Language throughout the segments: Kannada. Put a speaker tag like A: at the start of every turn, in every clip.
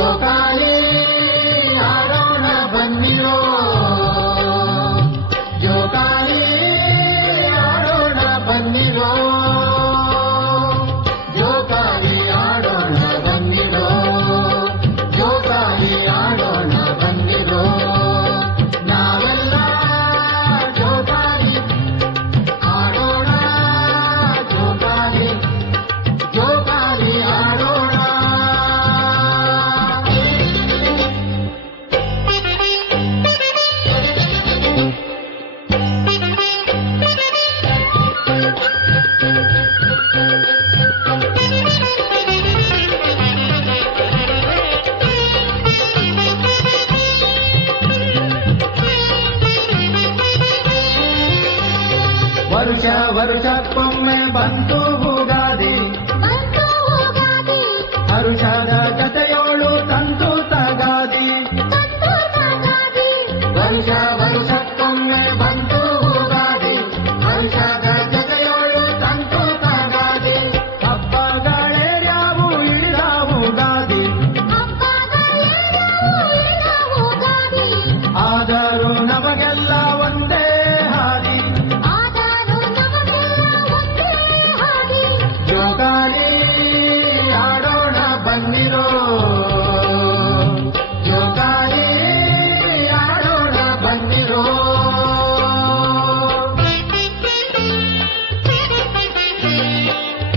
A: Yo ವರ್ಷಕ್ಕೊಮ್ಮೆ ಬಂತು ಉಗಾದಿ ಹರುಷದ ಜತೆಯೋಳು ತಂತು ತಗಾದಿ. ವರುಷ ವರುಷ Música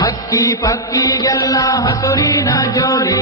A: ಹಕ್ಕಿ ಪಕ್ಕಿಗೆಲ್ಲ ಹಸುರಿನ ಜೋಡಿ.